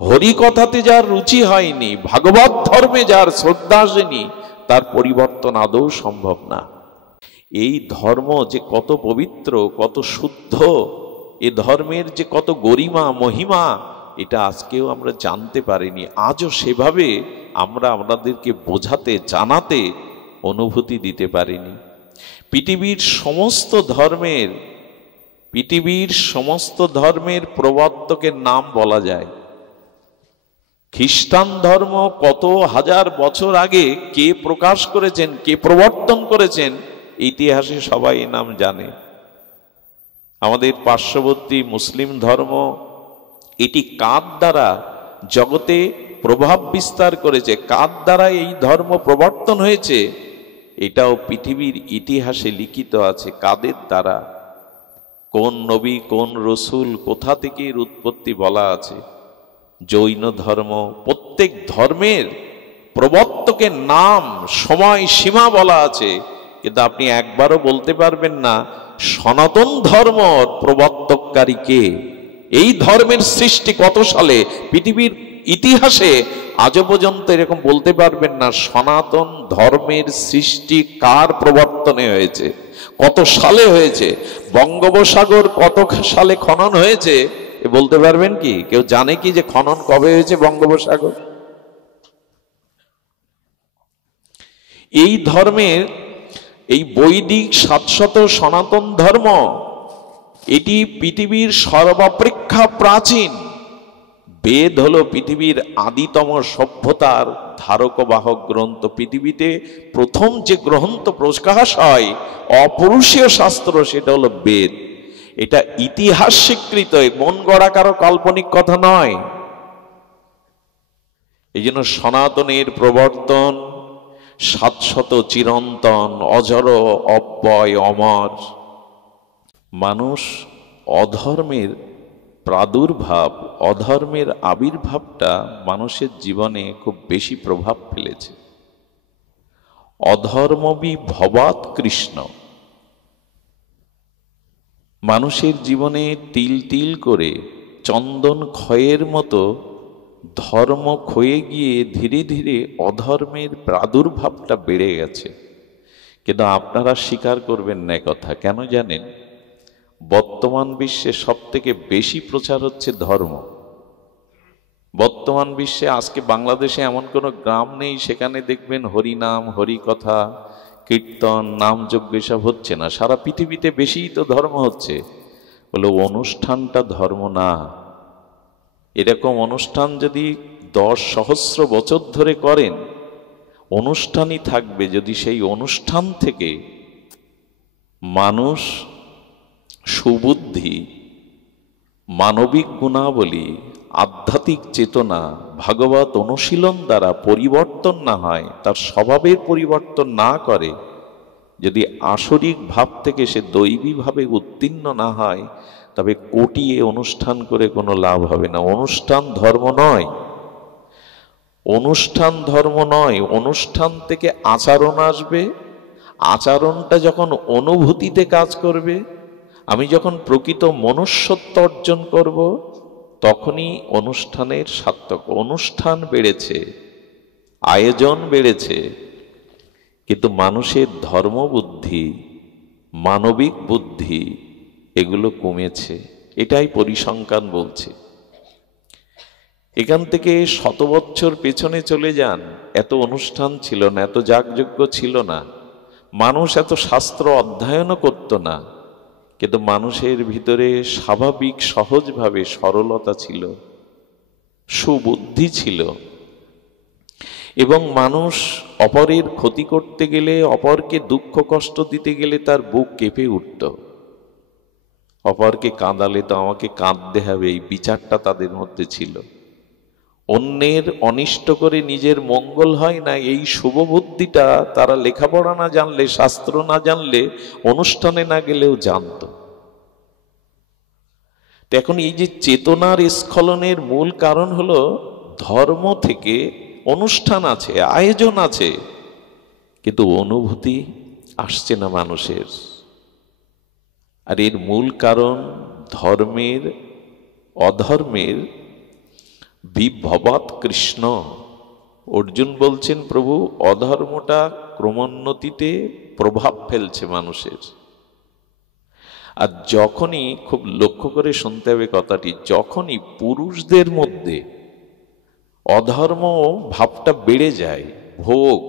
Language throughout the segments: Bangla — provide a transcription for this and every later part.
হরিকথাতে যার রুচি হয়নি, ভাগবত ধর্মে যার শ্রদ্ধা আসেনি, তার পরিবর্তন আদৌ সম্ভব না। এই ধর্ম যে কত পবিত্র, কত শুদ্ধ, এ ধর্মের যে কত গরিমা মহিমা, এটা আজকেও আমরা জানতে পারিনি। আজও সেভাবে আমরা আপনাদেরকে বোঝাতে, জানাতে, অনুভূতি দিতে পারিনি। পৃথিবীর সমস্ত ধর্মের প্রবর্তকের নাম বলা যায়। খ্রিস্টান ধর্ম কত হাজার বছর আগে কে প্রকাশ করেছেন, কে প্রবর্তন করেছেন, ইতিহাসে সবাই এ নাম জানে। আমাদের পার্শ্ববর্তী মুসলিম ধর্ম, এটি কার দ্বারা জগতে প্রভাব বিস্তার করেছে, কার দ্বারা এই ধর্ম প্রবর্তন হয়েছে, এটাও পৃথিবীর ইতিহাসে লিখিত আছে। কাদের দ্বারা, কোন নবী, কোন রসুল, কোথা থেকে এর উৎপত্তি বলা আছে। জৈন ধর্ম, প্রত্যেক ধর্মের প্রবর্তকের নাম, সময় সীমা বলা আছে, কিন্তু আপনি একবারও বলতে পারবেন না সনাতন ধর্মর প্রবর্তককারী কে, এই ধর্মের সৃষ্টি কত সালে। পৃথিবীর ইতিহাসে আজও পর্যন্ত এরকম বলতে পারবেন না সনাতন ধর্মের সৃষ্টি কার প্রবর্তনে হয়েছে, কত সালে হয়েছে। বঙ্গোপসাগর কত সালে খনন হয়েছে এ বলতে পারবেন কি? কেউ জানে কি যে খনন কবে হয়েছে বঙ্গোপসাগর? এই ধর্মের, এই বৈদিক শাশ্বত সনাতন ধর্ম, এটি পৃথিবীর সর্বাপেক্ষা প্রাচীন। বেদ হলো পৃথিবীর আদিতম সভ্যতার ধারক বাহক গ্রন্থ। পৃথিবীতে প্রথম যে গ্রন্থ প্রকাশ হয় অপরুষীয় শাস্ত্র, সেটা হলো বেদ। এটা ইতিহাস স্বীকৃত, মন গড়া কারো কাল্পনিক কথা নয়। এই জন্য সনাতনের প্রবর্তন শাশ্বত, চিরন্তন, অজর, অব্যয়, অমর। মানুষ অধর্মের প্রাদুর্ভাব, অধর্মের আবির্ভাবটা মানুষের জীবনে খুব বেশি প্রভাব ফেলেছে। অধর্মবি ভবাৎ কৃষ্ণ। মানুষের জীবনে তিল তিল করে চন্দন ক্ষয়ের মতো ধর্ম ক্ষয়ে গিয়ে ধীরে ধীরে অধর্মের প্রাদুর্ভাবটা বেড়ে গেছে। কিন্তু আপনারা স্বীকার করবেন না কথা। কেন জানেন? বর্তমান বিশ্বে সব থেকে বেশি প্রচার হচ্ছে ধর্ম। বর্তমান বিশ্বে আজকে বাংলাদেশে এমন কোনো গ্রাম নেই সেখানে দেখবেন হরিনাম, হরিকথা, কীর্তন, নামযজ্ঞ এসব হচ্ছে না। সারা পৃথিবীতে বেশিই তো ধর্ম হচ্ছে। বলে অনুষ্ঠানটা ধর্ম না। এরকম অনুষ্ঠান যদি 10 সহস্র বছর ধরে করেন, অনুষ্ঠানই থাকবে যদি সেই অনুষ্ঠান থেকে মানুষ সুবুদ্ধি, মানবিক গুণাবলী, আধ্যাত্মিক চেতনা, ভাগবত অনুশীলন দ্বারা পরিবর্তন না হয়, তার স্বভাবের পরিবর্তন না করে, যদি আসরিক ভাব থেকে সে দৈবী ভাবে উত্তীর্ণ না হয়, তবে কোটিয়ে অনুষ্ঠান করে কোনো লাভ হবে না। অনুষ্ঠান ধর্ম নয়, অনুষ্ঠান ধর্ম নয়। অনুষ্ঠান থেকে আচরণ আসবে। আচরণটা যখন অনুভূতিতে কাজ করবে, আমি যখন প্রকৃত মনুষ্যত্ব অর্জন করব, তখনই অনুষ্ঠানের সার্থক। অনুষ্ঠান বেড়েছে, আয়োজন বেড়েছে, কিন্তু মানুষের ধর্মবুদ্ধি, মানবিক বুদ্ধি এগুলো কমেছে। এটাই পরিসংখ্যান বলছে। এখান থেকে 100 বছর পেছনে চলে যান, এত অনুষ্ঠান ছিল না, এত যাগযজ্ঞ ছিল না, মানুষ এত শাস্ত্র অধ্যয়নও করত না। কিন্তু মানুষের ভিতরে স্বাভাবিক সহজভাবে সরলতা ছিল, সুবুদ্ধি ছিল, এবং মানুষ অপরের ক্ষতি করতে গেলে, অপরকে দুঃখ কষ্ট দিতে গেলে তার বুক কেঁপে উঠত। অপরকে কাঁদালে তো আমাকে কাঁদতে হবে, এই বিচারটা তাদের মধ্যে ছিল। অন্যের অনিষ্ট করে নিজের মঙ্গল হয় না, এই শুভবুদ্ধিটা তারা লেখাপড়া না জানলে, শাস্ত্র না জানলে, অনুষ্ঠানে না গেলেও জানত। এখন এই যে চেতনার স্খলনের মূল কারণ হলো ধর্ম থেকে অনুষ্ঠান আছে, আয়োজন আছে, কিন্তু অনুভূতি আসছে না মানুষের। আর এর মূল কারণ ধর্মের, অধর্মের বিভবাৎ কৃষ্ণ। অর্জুন বলছেন, প্রভু অধর্মটা ক্রমোন্নতিতে প্রভাব ফেলছে মানুষের। আর যখনই, খুব লক্ষ্য করে শুনতে হবে কথাটি, যখনই পুরুষদের মধ্যে অধর্ম ভাবটা বেড়ে যায়, ভোগ,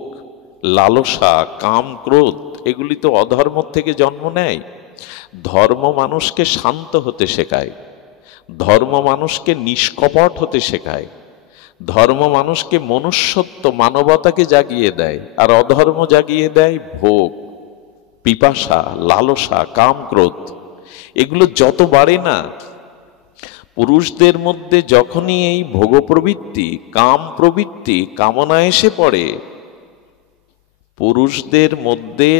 লালসা, কাম, ক্রোধ, এগুলি তো অধর্ম থেকে জন্ম নেয়। ধর্ম মানুষকে শান্ত হতে শেখায়, ধর্ম মানুষকে নিষ্কপট হতে শেখায়, ধর্ম মানুষকে মনুষ্যত্ব, মানবতাকে জাগিয়ে দেয়। আর অধর্ম জাগিয়ে দেয় ভোগ, পিপাসা, লালসা, কাম, ক্রোধ। এগুলো যত বাড়ে না, পুরুষদের মধ্যে যখনই এই ভোগ প্রবৃত্তি, কাম প্রবৃত্তি, কামনা এসে পড়ে, পুরুষদের মধ্যে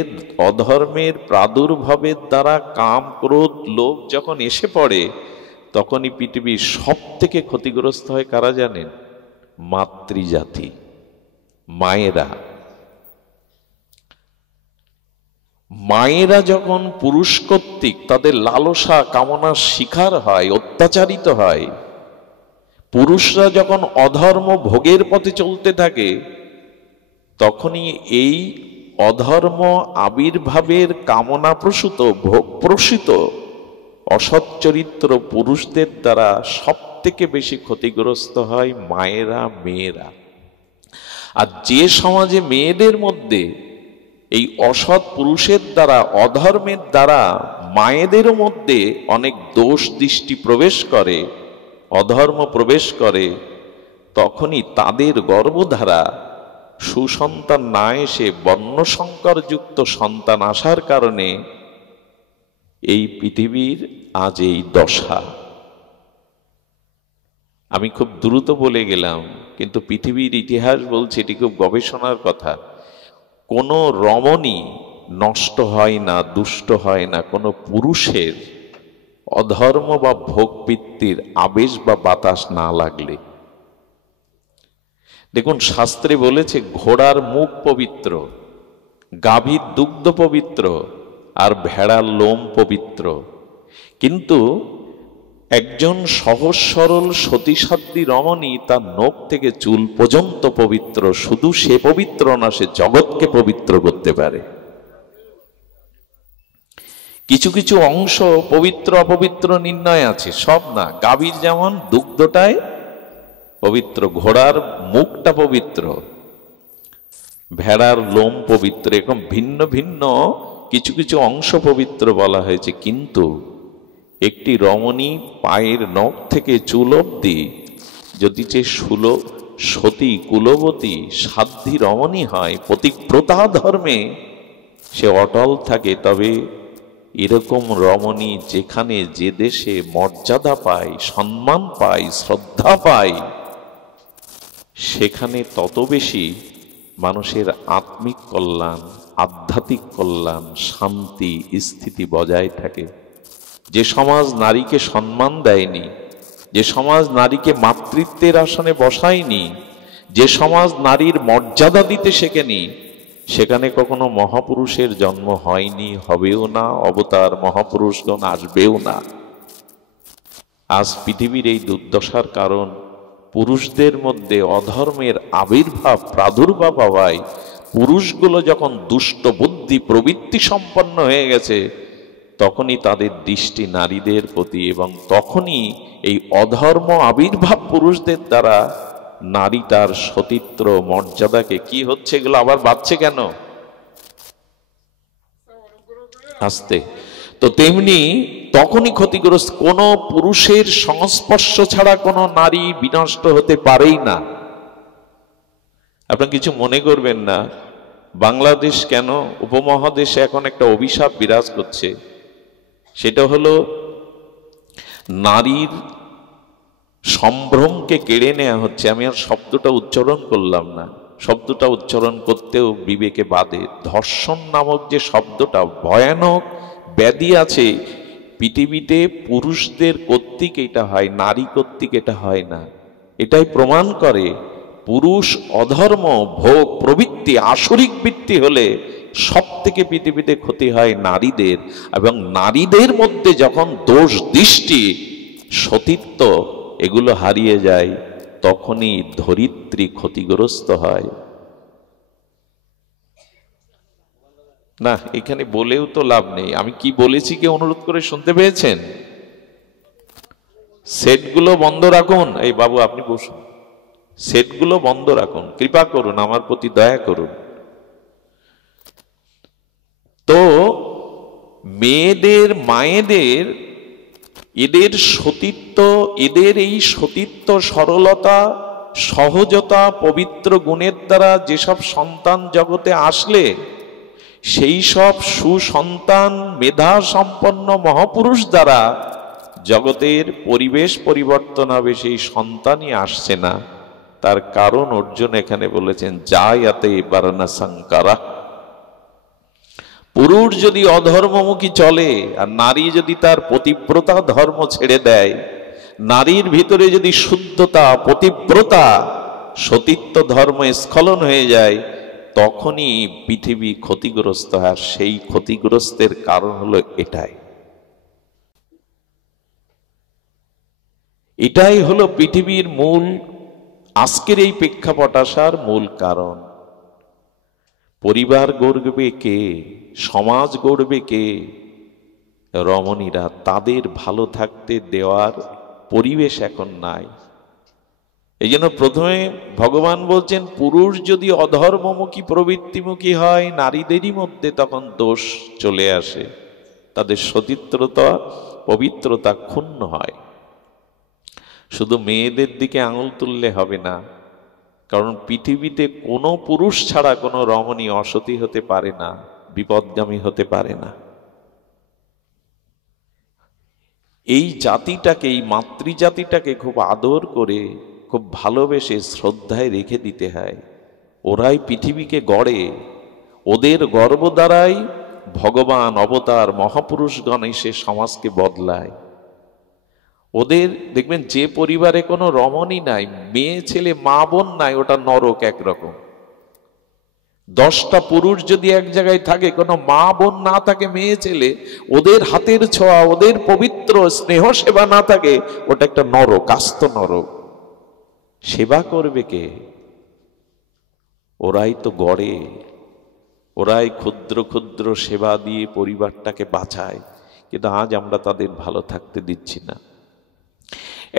অধর্মের প্রাদুর্ভাবের দ্বারা কাম, ক্রোধ, লোভ যখন এসে পড়ে, তখনই পৃথিবীর সব থেকে ক্ষতিগ্রস্ত হয় কারা জানেন? মাতৃজাতি, মায়েরা। মায়েরা যখন পুরুষ কর্তৃক তাদের লালসা কামনার শিকার হয়, অত্যাচারিত হয়, পুরুষরা যখন অধর্ম ভোগের পথে চলতে থাকে, তখনই এই অধর্ম আবির্ভাবের কামনা প্রসূত, ভোগ প্রসূত অসৎ চরিত্র পুরুষদের দ্বারা সব থেকে বেশি ক্ষতিগ্রস্ত হয় মায়েরা, মেয়েরা। আর যে সমাজে মেয়েদের মধ্যে এই অসৎ পুরুষের দ্বারা, অধর্মের দ্বারা মায়েদের মধ্যে অনেক দোষ দৃষ্টি প্রবেশ করে, অধর্ম প্রবেশ করে, তখনই তাদের গর্ভধারা সুসন্তান না এসে বর্ণসংকরযুক্ত সন্তান আসার কারণে এই পৃথিবীর আজ এই দশা। আমি খুব দ্রুত বলে গেলাম, কিন্তু পৃথিবীর ইতিহাস বলছে, এটি খুব গবেষণার কথা, কোনো রমণী নষ্ট হয় না, দুষ্ট হয় না কোনো পুরুষের অধর্ম বা ভোগবৃত্তির আবেশ বা বাতাস না লাগলে। দেখুন, শাস্ত্রে বলেছে ঘোড়ার মুখ পবিত্র, গাভীর দুগ্ধ পবিত্র, আর ভেড়ার লোম পবিত্র। কিন্তু একজন সহজ সরল সতীসাধ্যী রমণী তার নখ থেকে চুল পর্যন্ত পবিত্র। শুধু সে পবিত্র না, সে জগৎকে পবিত্র করতে পারে। কিছু কিছু অংশ পবিত্র অপবিত্র নির্ণয় আছে, সব না। গাভীর যেমন দুগ্ধটায় পবিত্র, ঘোড়ার মুখটা পবিত্র, ভেড়ার লোম পবিত্র, এরকম ভিন্ন ভিন্ন কিছু কিছু অংশ পবিত্র বলা হয়েছে। কিন্তু একটি রমণী পায়ের নখ থেকে চুল অবধি যদি যে সতী, কুলবতী, সাধ্বী রমণী হয়, পতিব্রতা ধর্মে সে অটল থাকে, তবে এরকম রমণী যেখানে যে দেশে মর্যাদা পায়, সম্মান পায়, শ্রদ্ধা পায়, সেখানে তত বেশি মানুষের আত্মিক কল্যাণ, আধ্যাত্মিক কল্যাণ, শান্তি, স্থিতি বজায় থাকে। যে সমাজ নারীকে সম্মান দেয়নি, যে সমাজ নারীকে মাতৃত্বের আসনে বসায়নি, যে সমাজ নারীর মর্যাদা দিতে শেখেনি, সেখানে কখনো মহাপুরুষের জন্ম হয়নি, হবেও না, অবতার মহাপুরুষগণ আসবেও না। আজ পৃথিবীর এই দুর্দশার কারণ পুরুষদের মধ্যে অধর্মের আবির্ভাব, প্রাদুর্ভাব হওয়ায়, পুরুষগুলো যখন দুষ্ট বুদ্ধি প্রবৃত্তি সম্পন্ন হয়ে গেছে, তখনই তাদের দৃষ্টি নারীদের প্রতি, এবং তখনই এই অধর্ম আবির্ভাব পুরুষদের দ্বারা নারী তার সতীত্ব মর্যাদাকে, কি হচ্ছে এগুলো আবার বাড়ছে কেন আসতে, তো তেমনি তখনই ক্ষতিগ্রস্ত। কোন পুরুষের সংস্পর্শ ছাড়া কোনো নারী বিনষ্ট হতে পারেই না। আপনারা কিছু মনে করবেন না, বাংলাদেশ কেন, উপমহাদেশে এখন একটা অভিশাপ বিরাজ করছে, সেটা হলো নারীর সম্ভ্রমকে কেড়ে নেওয়া হচ্ছে। আমি আর শব্দটা উচ্চারণ করলাম না, শব্দটা উচ্চারণ করতেও বিবেকে বাধে। ধর্ষণ নামক যে শব্দটা, ভয়ানক ব্যাধি আছে পৃথিবীতে, পুরুষদের কর্তৃক এটা হয়, নারী কর্তৃক এটা হয় না। এটাই প্রমাণ করে পুরুষ অধর্ম, ভোগ প্রবৃত্তি, আসরিক বৃত্তি হলে সব থেকে পৃথিবীতে ক্ষতি হয় নারীদের। এবং নারীদের মধ্যে যখন দোষ দৃষ্টি, সতীত্ব এগুলো হারিয়ে যায়, তখনই ধরিত্রী ক্ষতিগ্রস্ত হয়। না, এখানে বলেও তো লাভ নেই। আমি কি বলেছি কি অনুরোধ করে শুনতে পেয়েছেন? সেটগুলো বন্ধ রাখুন। এই বাবু আপনি বসুন, সেটগুলো বন্ধ রাখুন, কৃপা করুন, আমার প্রতি দয়া করুন। তো মেয়েদের, মায়েদের, এদের সতীত্ব, এদের এই সতীত্ব, সরলতা, সহজতা, পবিত্র গুণের দ্বারা যেসব সন্তান জগতে আসলে, সেই সব সুসন্তান, মেধা সম্পন্ন মহাপুরুষ দ্বারা জগতের পরিবেশ পরিবর্তন হবে, সেই সন্তানই আসছে না। তার কারণ অর্জুন এখানে বলেছেন, জায়াতে বর্ণসংকরঃ। পুরুষ যদি অধর্মমুখী চলে আর নারী যদি তার পতিব্রতা ধর্ম ছেড়ে দেয়, নারীর ভিতরে যদি শুদ্ধতা, পতিব্রতা, সতীত্ব ধর্ম স্খলন হয়ে যায়, তখনই পৃথিবী ক্ষতিগ্রস্ত হয়। আর সেই ক্ষতিগ্রস্তের কারণ হলো এটাই হলো পৃথিবীর মূল, আজকের এই প্রেক্ষাপট আসার মূল কারণ। পরিবার গড়বে কে? সমাজ গড়বে কে? রমণীরা। তাদের ভালো থাকতে দেওয়ার পরিবেশ এখন নাই। এই জন্য প্রথমে ভগবান বলছেন, পুরুষ যদি অধর্মমুখী, প্রবৃত্তিমুখী হয়, নারীদেরই মধ্যে তখন দোষ চলে আসে, তাদের সতীত্বতা, পবিত্রতা ক্ষুণ্ণ হয়। শুধু মেয়েদের দিকে আঙুল তুললে হবে না, কারণ পৃথিবীতে কোনো পুরুষ ছাড়া কোনো রমণী অসতী হতে পারে না, বিপদগামী হতে পারে না। এই জাতিটাকে, এই মাতৃজাতিটাকে খুব আদর করে, খুব ভালোবেসে, শ্রদ্ধায় রেখে দিতে হয়। ওরাই পৃথিবীকে গড়ে, ওদের গর্ব দ্বারাই ভগবান অবতার মহাপুরুষগণ এসে সমাজকে বদলায়। ওদের দেখবেন, যে পরিবারে কোনো রমণী নাই, মেয়ে ছেলে মা বোন নাই, ওটা নরক একরকম। 10টা পুরুষ যদি এক জায়গায় থাকে, কোনো মা বোন না থাকে, মেয়ে ছেলে, ওদের হাতের ছোঁয়া, ওদের পবিত্র স্নেহ সেবা না থাকে, ওটা একটা নরক, আস্ত নরক। সেবা করবে কে? ওরাই তো গড়ে, ওরাই ক্ষুদ্র ক্ষুদ্র সেবা দিয়ে পরিবারটাকে বাঁচায়। কিন্তু আজ আমরা তাদের ভালো থাকতে দিচ্ছি না।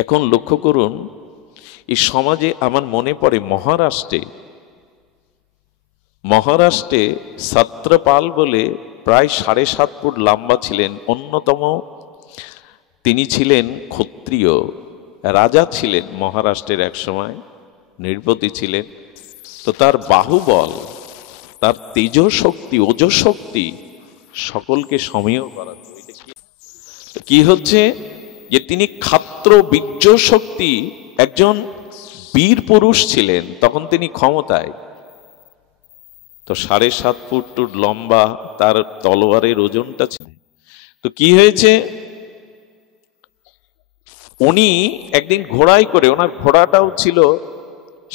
এখন লক্ষ্য করুন, এই সমাজে আমার মনে পড়ে মহারাষ্ট্রে ছত্রপাল বলে প্রায় 7.5 ফুট লম্বা ছিলেন, অন্যতম তিনি ছিলেন ক্ষত্রিয় রাজা ছিলেন মহারাষ্ট্রের, এক সময় নৃপতি ছিলেন। তো তার বাহুবল, তার তেজশক্তি, ওজশক্তি সকলকে সমীহ করা। কি হচ্ছে যে তিনি ক্ষাত্র বীর্য শক্তি, একজন বীর পুরুষ ছিলেন, তখন তিনি ক্ষমতায়। তো 7.5 ফুট লম্বা তার তলোয়ারের ওজনটা ছিল। তো কি হয়েছে, উনি একদিন ঘোড়ায় করে, ওনার ঘোড়াটাও ছিল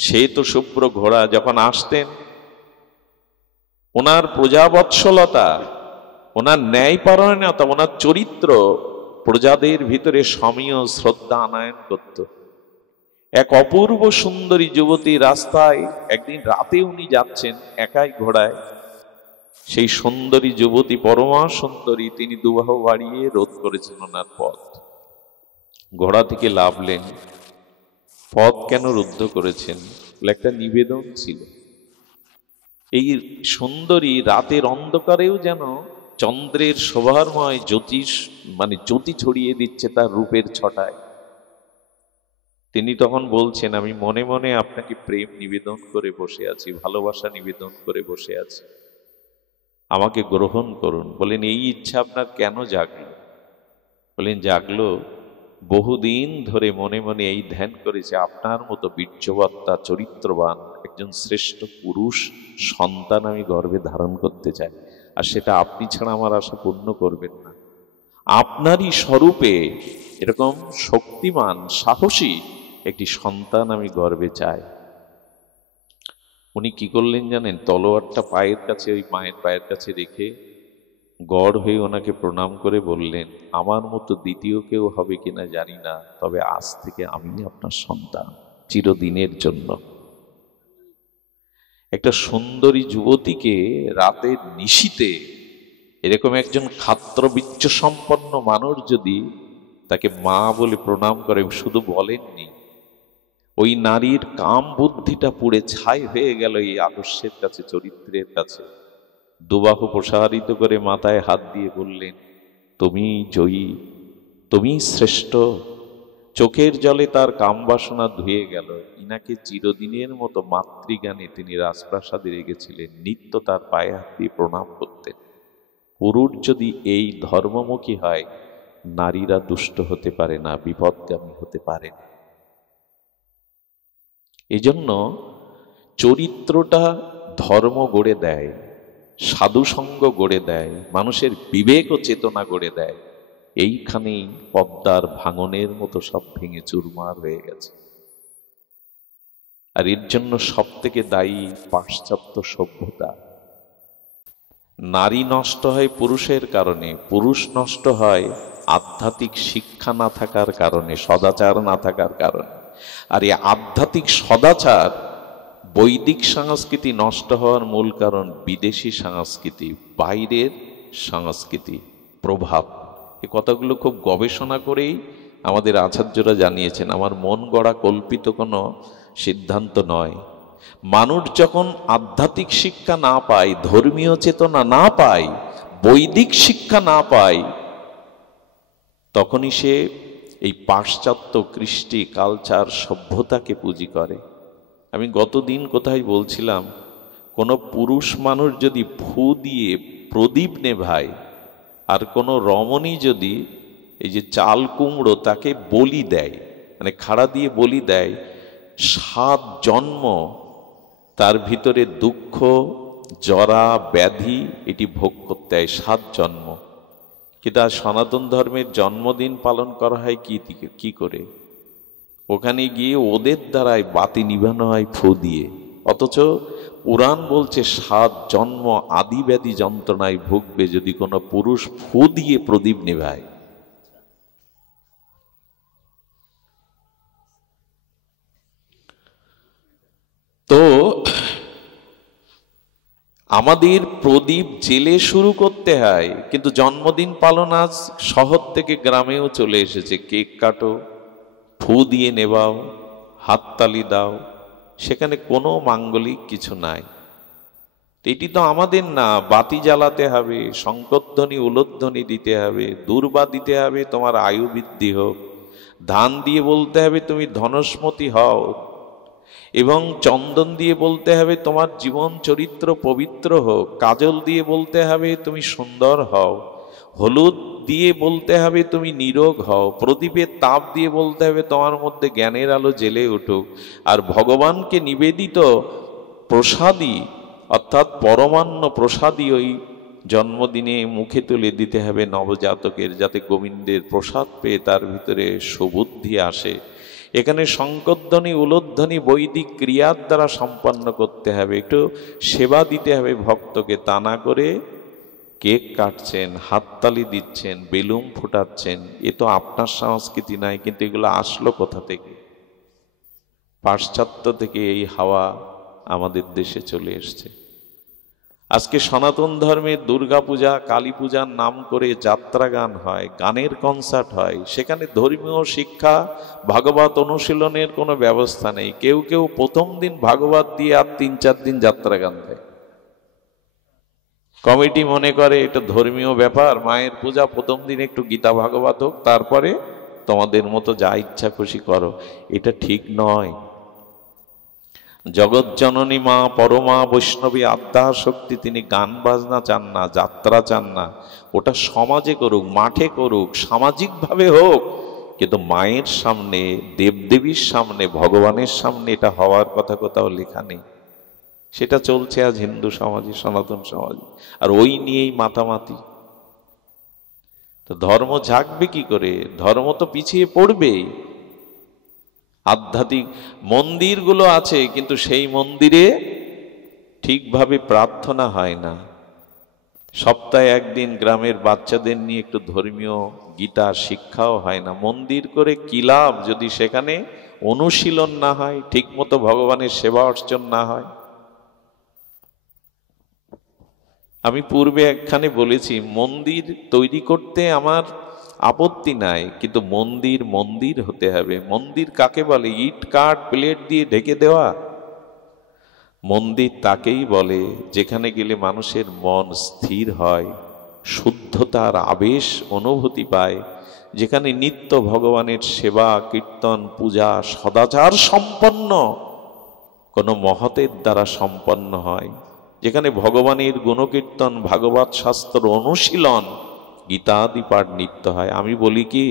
সে তো শুভ্র ঘোড়া, যখন আসতেন ওনার প্রজাবৎসলতা, ওনার ন্যায়পরায়ণতা, ওনার চরিত্র প্রজাদের ভিতরে সমীহ শ্রদ্ধা আনয়ন করত। এক অপূর্ব সুন্দরী যুবতী রাস্তায় একদিন রাতে উনি যাচ্ছেন একাই ঘোড়ায়, সেই সুন্দরী যুবতী, পরমা সুন্দরী, তিনি দুবাহু বাড়িয়ে রোধ করেছেন ওনার পথ। ঘোড়া থেকে নামলেন, পথ কেন রুদ্ধ করেছেন? একটা নিবেদন ছিল। এই সুন্দরী রাতের অন্ধকারেও যেন চন্দ্রের শোভাময় জ্যোতিষ, মানে জ্যোতি ছড়িয়ে দিচ্ছে তার রূপের ছটায়। তিনি তখন বলছেন, আমি মনে মনে আপনাকে প্রেম নিবেদন করে বসে আছি, ভালোবাসা নিবেদন করে বসে আছি, আমাকে গ্রহণ করুন। বলেন, এই ইচ্ছা আপনার কেন জাগলো? বলেন, জাগলো বহুদিন ধরে মনে মনে এই ধ্যান করেছে, আপনার মতো বীর্যবত্তা, চরিত্রবান একজন শ্রেষ্ঠ পুরুষ সন্তান আমি গর্ভে ধারণ করতে চাই, আর সেটা আপনি ছাড়া আমার আশা পূর্ণ করবেন না। আপনারই স্বরূপে এরকম শক্তিমান, সাহসী একটি সন্তান আমি গর্ভে চাই। উনি কি করলেন জানেন? তলোয়ারটা পায়ের কাছে, ওই মায়ের পায়ের কাছে রেখে গড় হয়ে ওনাকে প্রণাম করে বললেন, আমার মতো দ্বিতীয় কেউ হবে কিনা জানি না, তবে আজ থেকে আমি আপনার সন্তান। চিরদিনের জন্য। একটা সুন্দরী যুবতীকে রাতের নিশীতে এরকম একজন ক্ষাত্রবীর্য সম্পন্ন মানুষ যদি তাকে মা বলে প্রণাম করে, শুধু বলেননি, ওই নারীর কাম বুদ্ধিটা পুড়ে ছাই হয়ে গেল এই আদর্শের কাছে, চরিত্রের কাছে। দুবাহু প্রসারিত করে মাথায় হাত দিয়ে বললেন, তুমি জয়ী, তুমি শ্রেষ্ঠ। চোখের জলে তার কামবাসনা ধুয়ে গেল। ইনাকে চিরদিনের মতো মাতৃজ্ঞানে তিনি রাজপ্রাসাদে রেখেছিলেন, নিত্য তার পায়ে হাত দিয়ে প্রণাম করতেন। পুরুষ যদি এই ধর্মমুখী হয়, নারীরা দুষ্ট হতে পারে না, বিপদগামী হতে পারে না। এজন্য চরিত্রটা ধর্ম গড়ে দেয়, সাধুসঙ্গ গড়ে দেয়, মানুষের বিবেক ও চেতনা গড়ে দেয়। এইখানেই পদ্মার ভাঙনের মতো সব ভেঙে চুরমার হয়ে গেছে। আর এর জন্য সব থেকে দায়ী পাশ্চাত্য সভ্যতা। নারী নষ্ট হয় পুরুষের কারণে, পুরুষ নষ্ট হয় আধ্যাত্মিক শিক্ষা না থাকার কারণে, সদাচার না থাকার কারণে। আর এই আধ্যাত্মিক সদাচার, বৈদিক সংস্কৃতি নষ্ট হওয়ার মূল কারণ বিদেশি সংস্কৃতি, বাইরের সংস্কৃতি প্রভাব। এই কথাগুলো খুব গবেষণা করেই আমাদের আচার্যরা জানিয়েছেন। আমার মন গড়া কল্পিত কোনো সিদ্ধান্ত নয়। মানুষ যখন আধ্যাত্মিক শিক্ষা না পায়, ধর্মীয় চেতনা না পায়, বৈদিক শিক্ষা না পায়, তখনই সে এই পাশ্চাত্য কৃষ্টি, কালচার, সভ্যতাকে পুঁজি করে। আমি গতদিন কোথায় বলছিলাম, কোনো পুরুষ মানুষ যদি ফু দিয়ে প্রদীপ নেভায়, আর কোনো রমণী যদি এই যে চাল কুমড়ো তাকে বলি দেয়, মানে খাড়া দিয়ে বলি দেয়, 7 জন্ম তার ভিতরে দুঃখ, জরা, ব্যাধি এটি ভোগ করতে হয়, 7 জন্ম। কিন্তু আর সনাতন ধর্মের জন্মদিন পালন করা হয় কি করে? ওখানে গিয়ে ওদের দ্বারাই বাতি নিভানো হয় ফু দিয়ে। অথচ পুরাণ বলছে 7 জন্ম আদি ব্যাধি যন্ত্রণায় ভুগবে যদি কোনো পুরুষ ফু দিয়ে প্রদীপ নেভায়। তো আমাদের প্রদীপ জেলে শুরু করতে হয়, কিন্তু জন্মদিন পালন আজ শহর থেকে গ্রামেও চলে এসেছে। কেক কাটো, ফু দিয়ে নেবাও, হাততালি দাও, সেখানে কোনো মাঙ্গলিক কিছু নাই। এটি তো আমাদের না। বাতি জ্বালাতে হবে, শঙ্করধ্বনি উলধ্বনি দিতে হবে, দূর্বা দিতে হবে তোমার আয়ু বৃদ্ধি হোক, ধান দিয়ে বলতে হবে তুমি ধনস্মতি হও, এবং চন্দন দিয়ে বলতে হবে তোমার জীবন চরিত্র পবিত্র হোক, কাজল দিয়ে বলতে হবে তুমি সুন্দর হও, হলুদ দিয়ে বলতে হবে তুমি নিরোগ হও, প্রদীপের তাপ দিয়ে বলতে হবে তোমার মধ্যে জ্ঞানের আলো জেলে উঠুক। আর ভগবানকে নিবেদিত প্রসাদী অর্থাৎ পরমান্ন প্রসাদী ওই জন্মদিনে মুখে তুলে দিতে হবে নবজাতকের, যাতে গোবিন্দের প্রসাদ পেয়ে তার ভিতরে সুবুদ্ধি আসে। এখানে শঙ্করধ্বনি উলধ্বনি বৈদিক ক্রিয়ার দ্বারা সম্পন্ন করতে হবে। একটু সেবা দিতে হবে ভক্তকে, তা না করে কেক কাটছেন, হাততালি দিচ্ছেন, বেলুন ফুটাচ্ছেন, এ তো আপনার সংস্কৃতি নাই। কিন্তু এগুলো আসলো কোথা থেকে? পাশ্চাত্য থেকে এই হাওয়া আমাদের দেশে চলে এসছে। আজকে সনাতন ধর্মের দুর্গা পূজা, কালী পূজার নাম করে যাত্রা গান হয়, গানের কনসার্ট হয়, সেখানে ধর্মীয় শিক্ষা, ভাগবত অনুশীলনের কোনো ব্যবস্থা নেই। কেউ কেউ প্রথম দিন ভাগবত দিয়ে আর 3-4 দিন যাত্রা গান দেয়। কমিটি মনে করে এটা ধর্মীয় ব্যাপার, মায়ের পূজা, প্রথম দিন একটু গীতা ভাগবত হোক, তারপরে তোমাদের মতো যা ইচ্ছা খুশি করো। এটা ঠিক নয়। জগৎ জননী মা, পরমা বৈষ্ণবী আদ্যা শক্তি, তিনি গান বাজনা চান না, যাত্রা চান না। ওটা সমাজে করুক, মাঠে করুক, সামাজিকভাবে হোক, কিন্তু মায়ের সামনে, দেবদেবীর সামনে, ভগবানের সামনে এটা হওয়ার কথা কোথাও লেখা নেই। সেটা চলছে আজ হিন্দু সমাজে, সনাতন সমাজে, আর ওই নিয়েই মাতামাতি। তো ধর্ম জাগবে কি করে? ধর্ম তো পিছিয়ে পড়বেই। আধ্যাত্মিক মন্দিরগুলো আছে, কিন্তু সেই মন্দিরে ঠিকভাবে প্রার্থনা হয় না। সপ্তাহে একদিন গ্রামের বাচ্চাদের নিয়ে একটু ধর্মীয় গীতা শিক্ষাও হয় না। মন্দির করে কি লাভ যদি সেখানে অনুশীলন না হয়, ঠিক মতো ভগবানের সেবা অর্চন না হয়। আমি পূর্বে একখানে বলেছি, মন্দির তৈরি করতে আমার আপত্তি নাই, কিন্তু মন্দির মন্দির হতে হবে। মন্দির কাকে বলে? ইট কাঠ প্লেট দিয়ে ঢেকে দেওয়া মন্দির তাকেই বলে যেখানে গেলে মানুষের মন স্থির হয়, শুদ্ধতার আবেশ অনুভূতি পায়, যেখানে নিত্য ভগবানের সেবা কীর্তন পূজা সদাচার সম্পন্ন কোনো মহতের দ্বারা সম্পন্ন হয়, যেখানে ভগবানের গুণকীর্তন ভাগবত শাস্ত্র অনুশীলন গীতাদি পাঠ নিত্য হয়। আমি বলি কি,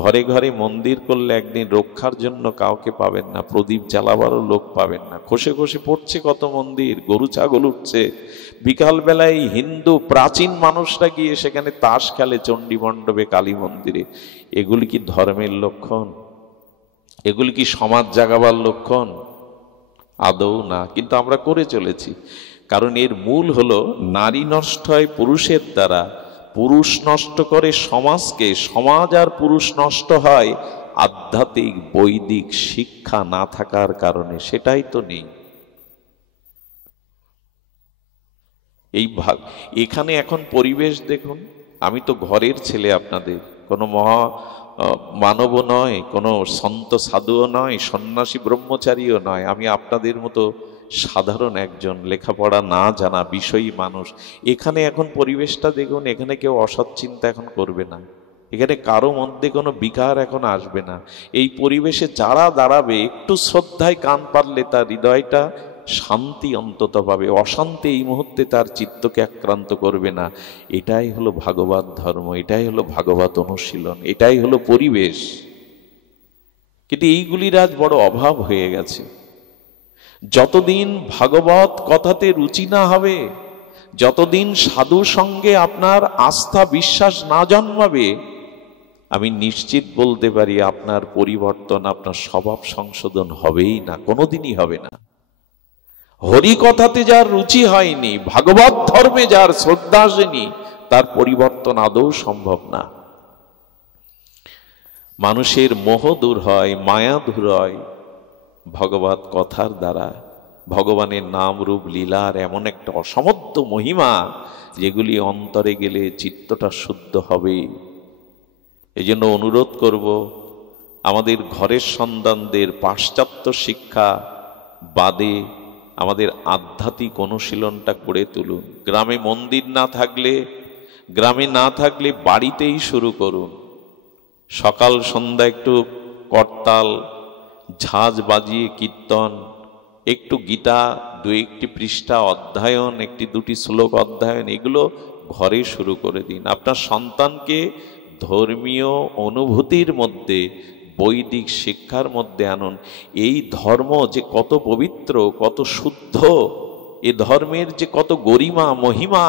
ঘরে ঘরে মন্দির করলে একদিন রক্ষার জন্য কাউকে পাবেন না, প্রদীপ জ্বালাবারও লোক পাবেন না। খসে খসে পড়ছে কত মন্দির, গরু ছাগল উঠছে। বিকালবেলায় হিন্দু প্রাচীন মানুষরা গিয়ে সেখানে তাস খেলে চণ্ডী মণ্ডপে, কালী মন্দিরে। এগুলি কি ধর্মের লক্ষণ? এগুলি কি সমাজ জাগাবার লক্ষণ? আদৌ না। কিন্তু আমরা করে চলেছি, কারণ এর মূল হলো নারী নষ্ট হয় পুরুষের দ্বারা, পুরুষ নষ্ট করে সমাজকে, সমাজ আর পুরুষ নষ্ট হয় আধ্যাত্মিক বৈদিক শিক্ষা না থাকার কারণে। সেটাই তো নেই। এই ভাগ এখানে এখন পরিবেশ দেখুন। আমি তো ঘরের ছেলে, আপনাদের কোনো মহা মানবও নয়, কোনো সন্ত সাধুও নয়, সন্ন্যাসী ব্রহ্মচারীও নয়। আমি আপনাদের মতো সাধারণ একজন লেখাপড়া না জানা বিষয়ী মানুষ। এখানে এখন পরিবেশটা দেখুন, এখানে কেউ অসৎ চিন্তা এখন করবে না, এখানে কারো মধ্যে কোনো বিকার এখন আসবে না। এই পরিবেশে যারা দাঁড়াবে, একটু শ্রদ্ধায় কান পারলে তার হৃদয়টা শান্তি অন্তত পাবে, অশান্তি এই মুহূর্তে তার চিত্তকে আক্রান্ত করবে না। এটাই হলো ভাগবত ধর্ম, এটাই হলো ভাগবত অনুশীলন, এটাই হলো পরিবেশ। কিন্তু এইগুলির আজ বড় অভাব হয়ে গেছে। যতদিন ভাগবত কথাতে রুচি না হবে, যতদিন সাধু সঙ্গে আপনার আস্থা বিশ্বাস না জন্মাবে, আমি নিশ্চিত বলতে পারি আপনার পরিবর্তন, আপনার স্বভাব সংশোধন হবেই না, কোনোদিনই হবে না। হরি কথাতে যার রুচি হয়নি, ভাগবত ধর্মে যার শ্রদ্ধা আসেনি, তার পরিবর্তন আদৌ সম্ভব না। মানুষের মোহ দূর হয়, মায়া দূর হয় ভগবত কথার দ্বারা। ভগবানের নাম রূপ লীলার এমন একটা অসমর্থ মহিমা, যেগুলি অন্তরে গেলে চিত্তটা শুদ্ধ হবে। এই জন্য অনুরোধ করব, আমাদের ঘরের সন্তানদের পাশ্চাত্য শিক্ষা বাদে আমাদের আধ্যাত্মিক অনুশীলনটা করে তুলুন। গ্রামে মন্দির না থাকলে, গ্রামে না থাকলে বাড়িতেই শুরু করুন। সকাল সন্ধ্যা একটু করতাল ঝাঁঝ বাজিয়ে কীর্তন, একটু গীতা দু একটি পৃষ্ঠা অধ্যয়ন, একটি দুটি শ্লোক অধ্যয়ন, এগুলো ঘরে শুরু করে দিন। আপনার সন্তানকে ধর্মীয় অনুভূতির মধ্যে, বৈদিক শিক্ষার মধ্যে আনুন। এই ধর্ম যে কত পবিত্র, কত শুদ্ধ, এ ধর্মের যে কত গরিমা মহিমা,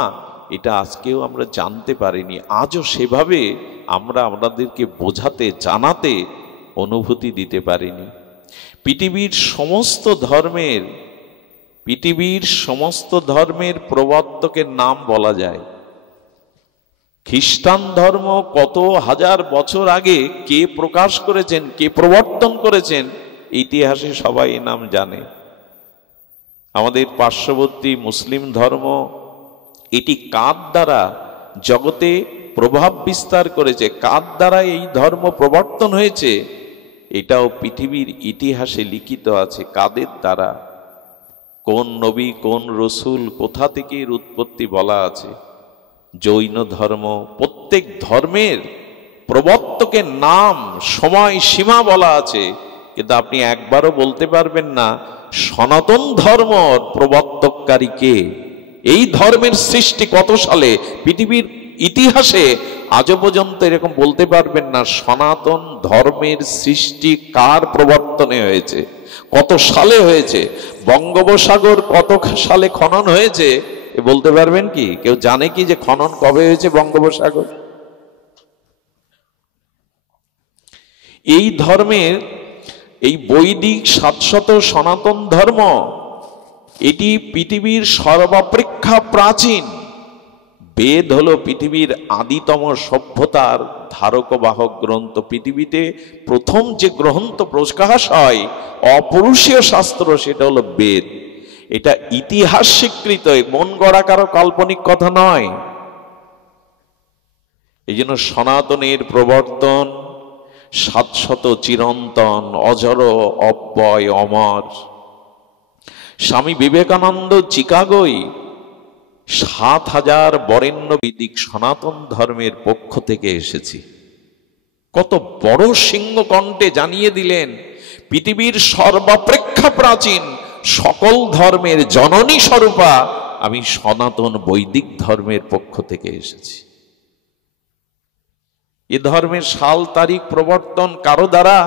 এটা আজকেও আমরা জানতে পারিনি। আজও সেভাবে আমরা আমাদেরকে বোঝাতে, জানাতে, অনুভূতি দিতে পারিনি। পৃথিবীর সমস্ত ধর্মের প্রবর্তকের নাম বলা যায়। খ্রিস্টান ধর্ম কত হাজার বছর আগে কে প্রকাশ করেছেন, কে প্রবর্তন করেছেন, ইতিহাসে সবাই নাম জানে। আমাদের পার্শ্ববর্তী মুসলিম ধর্ম, এটি কার দ্বারা জগতে প্রভাব বিস্তার করেছে, কার দ্বারা এই ধর্ম প্রবর্তন হয়েছে, এটাও পৃথিবীর ইতিহাসে লিখিত আছে। কাদের দ্বারা, কোন নবী, কোন রসুল, কোথা থেকে এর উৎপত্তি বলা আছে। জৈন ধর্ম, প্রত্যেক ধর্মের প্রবর্তকের নাম, সময় সীমা বলা আছে, কিন্তু আপনি একবারও বলতে পারবেন না সনাতন ধর্ম প্রবর্তককারী কে, এই ধর্মের সৃষ্টি কত সালে। পৃথিবীর ইতিহাসে আজও পর্যন্ত এরকম বলতে পারবেন না সনাতন ধর্মের সৃষ্টি কার প্রবর্তনে হয়েছে, কত সালে হয়েছে। বঙ্গোপসাগর কত সালে খনন হয়েছে বলতে পারবেন কি? কেউ জানে কি যে খনন কবে হয়েছে বঙ্গোপসাগর? এই ধর্মের, এই বৈদিক শাশ্বত সনাতন ধর্ম, এটি পৃথিবীর সর্বাপেক্ষা প্রাচীন বেদ হলো পৃথিবীর আদিতম সভ্যতার ধারক বাহক গ্রন্থ। পৃথিবীতে প্রথম যে গ্রন্থ প্রকাশ হয় অপরুষীয় শাস্ত্র, সেটা হলো বেদ। এটা ইতিহাস স্বীকৃত, মন গড়া কারো কাল্পনিক কথা নয়। এই জন্য সনাতনের প্রবর্তন শাশ্বত, চিরন্তন, অজর, অব্যয়, অমর। স্বামী বিবেকানন্দ চিকাগোয় ৭,০০০ বরেণ্য বৈদিক সনাতন ধর্মের পক্ষ থেকে এসেছি। কত বড় সিংহ কণ্ঠে জানিয়ে দিলেন, পৃথিবীর সর্বাপেক্ষা প্রাচীন সকল ধর্মের জননী স্বরূপা আমি সনাতন বৈদিক ধর্মের পক্ষ থেকে এসেছি। এ ধর্মের সাল তারিখ প্রবর্তন কারো দ্বারা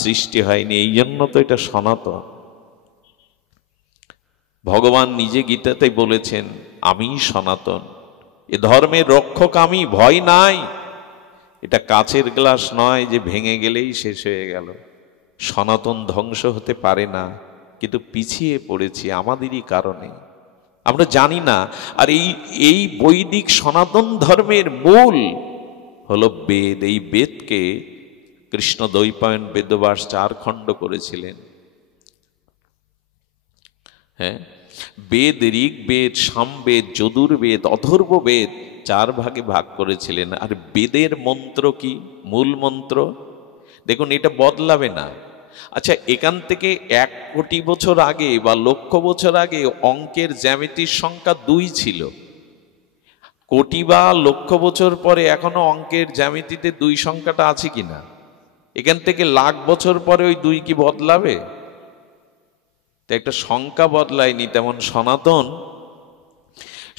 সৃষ্টি হয়নি, এই জন্য তো এটা সনাতন। ভগবান নিজে গীতাতে বলেছেন, আমি সনাতন, এ ধর্মের রক্ষক আমি, ভয় নাই। এটা কাচের গ্লাস নয় যে ভেঙে গেলেই শেষ হয়ে গেল। সনাতন ধ্বংস হতে পারে না, কিন্তু পিছিয়ে পড়েছি আমাদেরই কারণে, আমরা জানি না। আর এই বৈদিক সনাতন ধর্মের মূল হলো বেদ। এই বেদকে কৃষ্ণ দ্বৈপায়ন বেদব্যাস 4 খণ্ড করেছিলেন। হ্যাঁ, বেদ, ঋগ্বেদ, সামবেদ, যজুর্বেদ, অথর্ববেদ 4 ভাগে ভাগ করেছিলেন। আর বেদের মন্ত্র কি? মূল মন্ত্র দেখুন, এটা বদলাবে না। আচ্ছা, এখান থেকে 1 কোটি বছর আগে বা লক্ষ বছর আগে অঙ্কের জ্যামিতির সংখ্যা 2 ছিল। কোটি বা লক্ষ বছর পরে এখনো অঙ্কের জ্যামিতিতে 2 সংখ্যাটা আছে কিনা? এখান থেকে লাখ বছর পরে ওই 2 কি বদলাবে? একটা সংখ্যা বদলায়নি। তেমন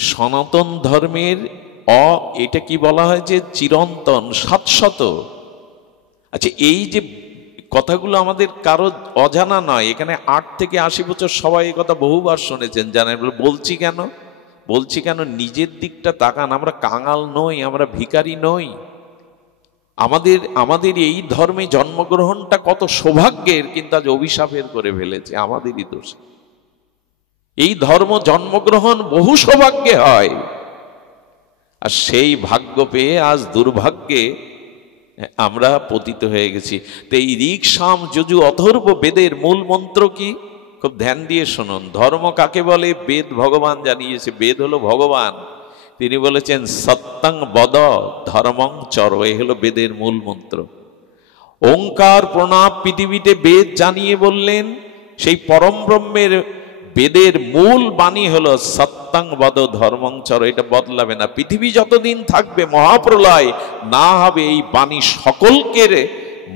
সনাতন ধর্মের এটা কি বলা হয় যে চিরন্তন, শাশ্বত। আচ্ছা, এই যে কথাগুলো আমাদের কারো অজানা নয়। এখানে 8 থেকে 80 বছর সবাই এই কথা বহুবার শুনেছেন, জানেন। বলছি কেন নিজের দিকটা তাকান। আমরা কাঙাল নই, আমরা ভিখারি নই। আমাদের এই ধর্মে জন্মগ্রহণটা কত সৌভাগ্যের, কিন্তু আজ অভিশাপের করে ফেলেছে, আমাদেরই দোষ। এই ধর্ম জন্মগ্রহণ বহু সৌভাগ্যে হয়, আর সেই ভাগ্য পেয়ে আজ দুর্ভাগ্যে আমরা পতিত হয়ে গেছি। তো এই ঋক, সাম, যজু, অথর্ব বেদের মূল মন্ত্র কি? খুব ধ্যান দিয়ে শুনুন। ধর্ম কাকে বলে? বেদ ভগবান জানিয়েছে। বেদ হলো ভগবান। তিনি বলেছেন সত্যং বদ ধর্মং চর, এই হলো বেদের মূল মন্ত্র। ওঙ্কার প্রণাম পৃথিবীতে বেদ জানিয়ে বললেন, সেই পরম ব্রহ্মের বেদের মূল বাণী হলো সত্যং বদ ধর্মং চর। এটা বদলাবে না। পৃথিবী যতদিন থাকবে, মহাপ্রলয় না হবে, এই বাণী সকলকে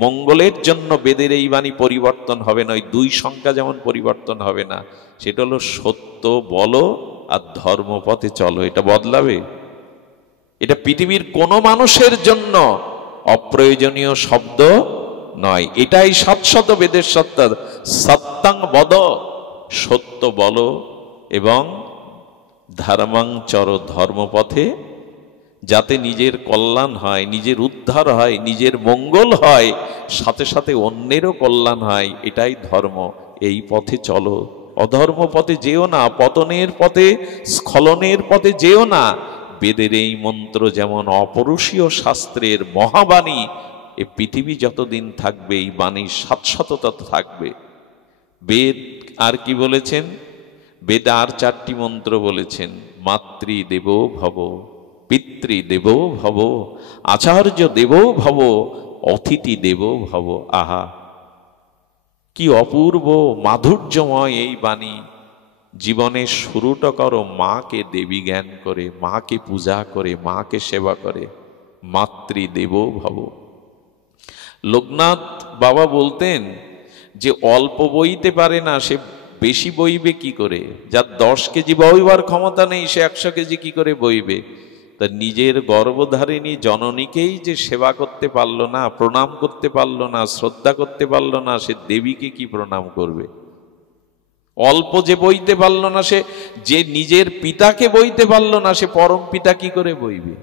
মঙ্গলের জন্য বেদের এই বাণী পরিবর্তন হবে না। ওই 2 সংখ্যা যেমন পরিবর্তন হবে না, সেটা হলো সত্য বলো আর ধর্মপথে চলো। এটা বদলাবে? এটা পৃথিবীর কোনো মানুষের জন্য অপ্রয়োজনীয় শব্দ নয়। এটাই শাশ্বত বেদের সত্য। সত্যং বদ, সত্য বলো, এবং ধর্মাং চর, ধর্মপথে, যাতে নিজের কল্যাণ হয়, নিজের উদ্ধার হয়, নিজের মঙ্গল হয়, সাথে সাথে অন্যেরও কল্যাণ হয়। এটাই ধর্ম। এই পথে চলো, অধর্ম পথে যেও না, পতনের পথে, স্খলনের পথে যেও না। বেদের এই মন্ত্র যেমন অপরুষীয় শাস্ত্রের মহাবাণী, এ পৃথিবী যতদিন থাকবে এই বাণীর শাশ্বততা থাকবে। বেদ আর কি বলেছেন? বেদ আর 4টি মন্ত্র বলেছেন। মাতৃদেব ভব, পিতৃদেব ভব, আচার্য দেব ভব, অতিথি দেব ভব। আহা, কি অপূর্ব মাধুর্যময় এই বাণী। জীবনের শুরুটা করো মাকে দেবী জ্ঞান করে, মাকে পূজা করে, মাকে সেবা করে। মাতৃদেব ভব। লোকনাথ বাবা বলতেন যে অল্প বইতে পারে না, সে বেশি বইবে কি করে? যার 10 কেজি বইবার ক্ষমতা নেই, সে 100 কেজি কি করে বইবে? তা নিজের গর্ভধারিণী জননীকেই যে সেবা করতে পারলো না, প্রণাম করতে পারলো না, শ্রদ্ধা করতে পারলো না, সে দেবীকে কি প্রণাম করবে? অল্প যে বইতে পারলো না, সে যে নিজের পিতাকে বইতে পারলো না, সে পরম পিতা কি করে বইবে?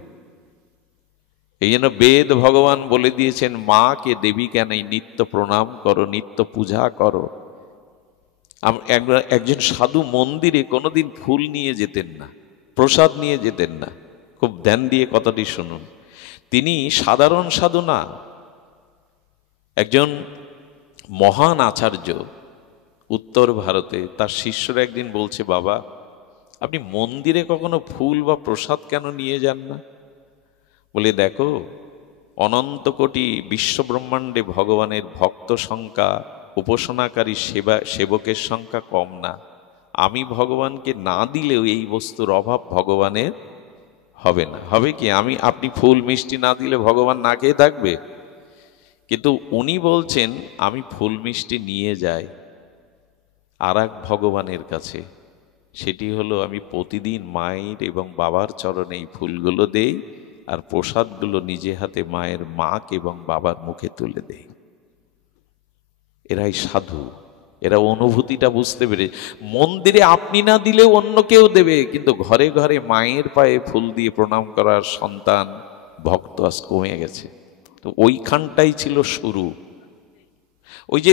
এই জন্য বেদ ভগবান বলে দিয়েছেন, মাকে দেবী কেন নিত্য প্রণাম করো, নিত্য পূজা করো। একজন সাধু মন্দিরে কোনোদিন ফুল নিয়ে যেতেন না, প্রসাদ নিয়ে যেতেন না। খুব ধ্যান দিয়ে কথাটি শুনুন। তিনি সাধারণ সাধু না, একজন মহান আচার্য উত্তর ভারতে। তার শিষ্যরা একদিন বলছে, বাবা আপনি মন্দিরে কখনো ফুল বা প্রসাদ কেন নিয়ে যান না? বলে, দেখো অনন্ত কোটি বিশ্বব্রহ্মাণ্ডে ভগবানের ভক্ত সংখ্যা, উপাসনাকারী সেবকের সংখ্যা কম না। আমি ভগবানকে না দিলেও এই বস্তুর অভাব ভগবানের হবে না। হবে কি, আপনি ফুল মিষ্টি না দিলে ভগবান না খেয়ে থাকবে? কিন্তু উনি বলছেন আমি ফুল মিষ্টি নিয়ে যাই আর এক ভগবানের কাছে, সেটি হলো আমি প্রতিদিন মায়ের এবং বাবার চরণে এই ফুলগুলো দেই আর প্রসাদগুলো নিজে হাতে মায়ের মাক এবং বাবার মুখে তুলে দেই। এরাই সাধু, এরা অনুভূতিটা বুঝতে পেরে। মন্দিরে আপনি না দিলেও অন্য কেউ দেবে, কিন্তু ঘরে ঘরে মায়ের পায়ে ফুল দিয়ে প্রণাম করার সন্তান ভক্ত আজ কমে গেছে। তো ওইখানটাই ছিল শুরু। ওই যে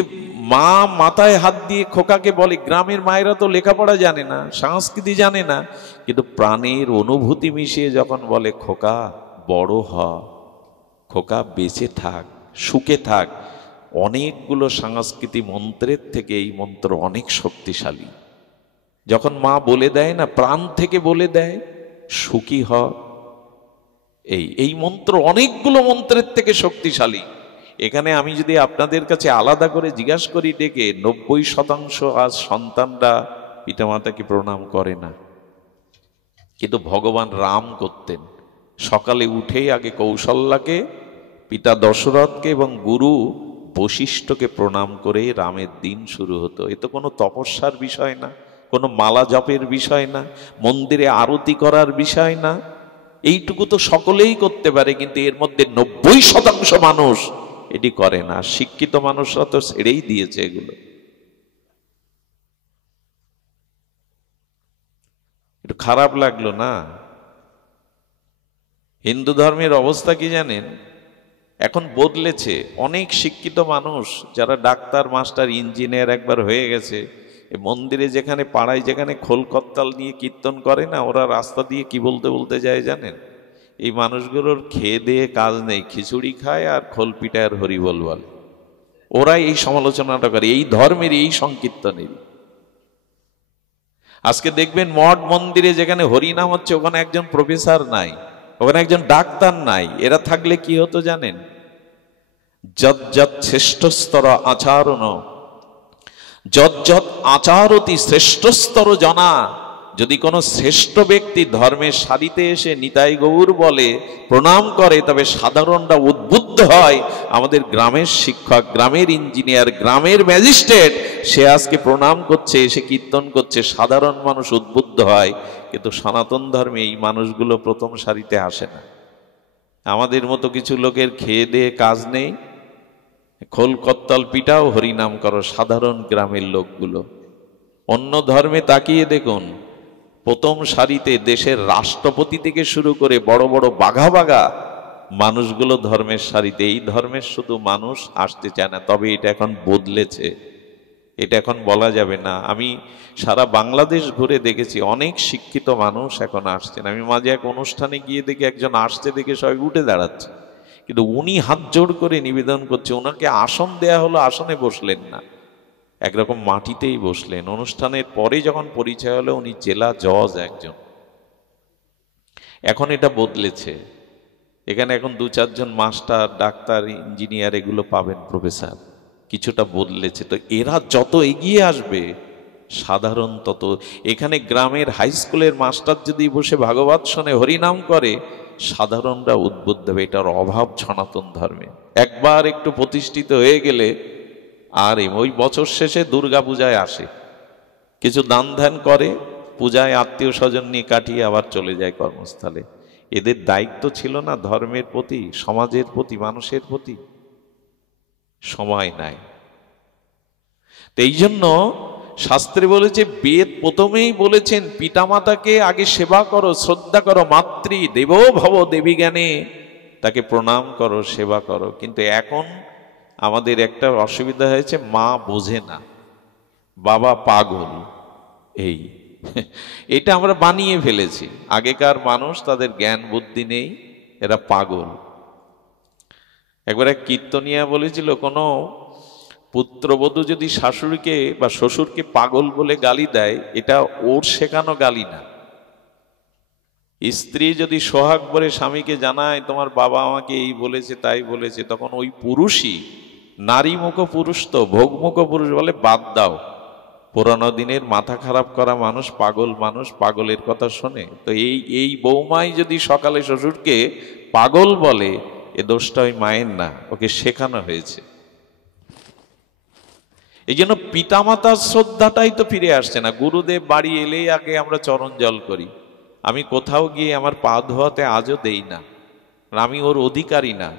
মা মাথায় হাত দিয়ে খোকাকে বলে, গ্রামের মায়েরা তো লেখাপড়া জানে না, সংস্কৃতি জানে না, কিন্তু প্রাণের অনুভূতি মিশিয়ে যখন বলে খোকা বড় হ, খোকা বেঁচে থাক, সুখে থাক, অনেকগুলো সংস্কৃতি মন্ত্রের থেকে এই মন্ত্র অনেক শক্তিশালী। যখন মা বলে দেয় না, প্রাণ থেকে বলে দেয় সুখী হ, এই মন্ত্র অনেকগুলো মন্ত্রের থেকে শক্তিশালী। এখানে আমি যদি আপনাদের কাছে আলাদা করে জিজ্ঞাসা করি ডেকে, 90% আজ সন্তানরা পিতামাতাকে প্রণাম করে না। কিন্তু ভগবান রাম করতেন, সকালে উঠেই আগে কৌশল্যাকে, পিতা দশরথকে এবং গুরু বশিষ্ঠকে প্রণাম করে রামের দিন শুরু হতো। এ তো কোনো তপস্যার বিষয় না, কোনো মালা জপের বিষয় না, মন্দিরে আরতি করার বিষয় না। এইটুকু তো সকলেই করতে পারে, কিন্তু এর মধ্যে 90% মানুষ এটি করে না। শিক্ষিত মানুষরা তো ছেড়েই দিয়েছে এগুলো। একটু খারাপ লাগলো না? হিন্দু ধর্মের অবস্থা কি জানেন? এখন বদলেছে। অনেক শিক্ষিত মানুষ যারা ডাক্তার, মাস্টার, ইঞ্জিনিয়ার একবার হয়ে গেছে, মন্দিরে যেখানে পাড়ায় যেখানে খোল করতাল নিয়ে কীর্তন করে না, ওরা রাস্তা দিয়ে কি বলতে বলতে যায় জানেন? এই মানুষগুলোর খেয়ে দিয়ে কাজ নেই, খিচুড়ি খায় আর খোল পিটায় আর হরিবল বলে। ওরা এই সমালোচনাটা করে এই ধর্মের, এই সংকীর্তনের। আজকে দেখবেন মঠ মন্দিরে যেখানে হরিনাম হচ্ছে, ওখানে একজন প্রফেসর নাই, ওখানে একজন ডাক্তার নাই। এরা থাকলে কি হতো জানেন? যৎ শ্রেষ্ঠস্তর আচারণ, যৎ আচারতি শ্রেষ্ঠস্তর জনা। যদি কোনো শ্রেষ্ঠ ব্যক্তি ধর্মের সারিতে এসে নিতাই গৌর বলে, প্রণাম করে, তবে সাধারণরা উদ্বুদ্ধ হয়। আমাদের গ্রামের শিক্ষক, গ্রামের ইঞ্জিনিয়ার, গ্রামের ম্যাজিস্ট্রেট, সে আজকে প্রণাম করছে, এসে কীর্তন করছে, সাধারণ মানুষ উদ্বুদ্ধ হয়। কিন্তু সনাতন ধর্মে এই মানুষগুলো প্রথম সারিতে আসে না। আমাদের মতো কিছু লোকের খেয়ে দিয়ে কাজ নেই, খোল করতাল পিটাও, হরিনাম করো, সাধারণ গ্রামের লোকগুলো। অন্য ধর্মে তাকিয়ে দেখুন, প্রথম সারিতে দেশের রাষ্ট্রপতি থেকে শুরু করে বড় বড় বাঘা বাঘা মানুষগুলো ধর্মের সারিতে। এই ধর্মের শুধু মানুষ আসতে চায় না। তবে এটা এখন বদলেছে, এটা এখন বলা যাবে না। আমি সারা বাংলাদেশ ঘুরে দেখেছি, অনেক শিক্ষিত মানুষ এখন আসছেন। আমি মাঝে এক অনুষ্ঠানে গিয়ে দেখি একজন আসতে দেখে সবাই উঠে দাঁড়াচ্ছে, কিন্তু উনি হাত জোড় করে নিবেদন করছে। ওনাকে আসন দেয়া হলো, আসনে বসলেন না, একরকম মাটিতেই বসলেন। অনুষ্ঠানের পরে যখন পরিচয় হলো, উনি জেলা জজ একজন। এখন এটা বদলেছে, এখানে এখন 2-4 জন মাস্টার, ডাক্তার, ইঞ্জিনিয়ার এগুলো পাবেন, প্রফেসর। কিছুটা বদলেছে। তো এরা যত এগিয়ে আসবে সাধারণ তত। এখানে গ্রামের হাই স্কুলের মাস্টার যদি বসে ভাগবত শোনে, হরিনাম করে, সাধারণরা উদ্বুদ্ধ হবে। এটার অভাব সনাতন ধর্মে। একবার একটু প্রতিষ্ঠিত হয়ে গেলে আর ওই বছর শেষে দুর্গা পূজায় আসে, কিছু দান ধ্যান করে, পূজায় আত্মীয় স্বজন নিয়ে কাটিয়ে আবার চলে যায় কর্মস্থলে। এদের দায়িত্ব ছিল না ধর্মের প্রতি, সমাজের প্রতি, মানুষের প্রতি? সময় নাই। তো এই জন্য শাস্ত্রে বলেছে, বেদ প্রথমেই বলেছেন পিতামাতাকে আগে সেবা করো, শ্রদ্ধা করো। মাতৃ দেবো ভব, দেবী জ্ঞানে, তাকে প্রণাম করো, সেবা করো। কিন্তু এখন আমাদের একটা অসুবিধা হয়েছে, মা বোঝে না, বাবা পাগল। এই এটা আমরা বানিয়ে ফেলেছি। আগেকার মানুষ, তাদের জ্ঞান বুদ্ধি নেই, এরা পাগল। একবার এক কীর্তনিয়া বলেছিল, কোনো পুত্রবধূ যদি শাশুড়িকে বা শ্বশুরকে পাগল বলে গালি দেয়, এটা ওর শেখানো গালি না। স্ত্রী যদি সোহাগ বলে স্বামীকে জানায় তোমার বাবা আমাকে এই বলেছে তাই বলেছে, তখন ওই পুরুষই, নারী মুখ পুরুষ তো, ভোগমুখ পুরুষ বলে বাদ দাও। পুরানো দিনের মাথা খারাপ করা মানুষ, মানুষ পাগলের কথা শোনে। তো এই বৌমাই যদি সকালে শ্বশুরকে পাগল বলে, এ দোষটা ওই মায়ের না, ওকে শেখানো হয়েছে। এই জন্য পিতামাতার শ্রদ্ধাটাই তো ফিরে আসছে না। গুরুদেব বাড়ি এলেই আগে আমরা চরণ জল করি। আমি কোথাও গিয়ে আমার পা ধোয়াতে আজও দেই না, আমি ওর অধিকারী না।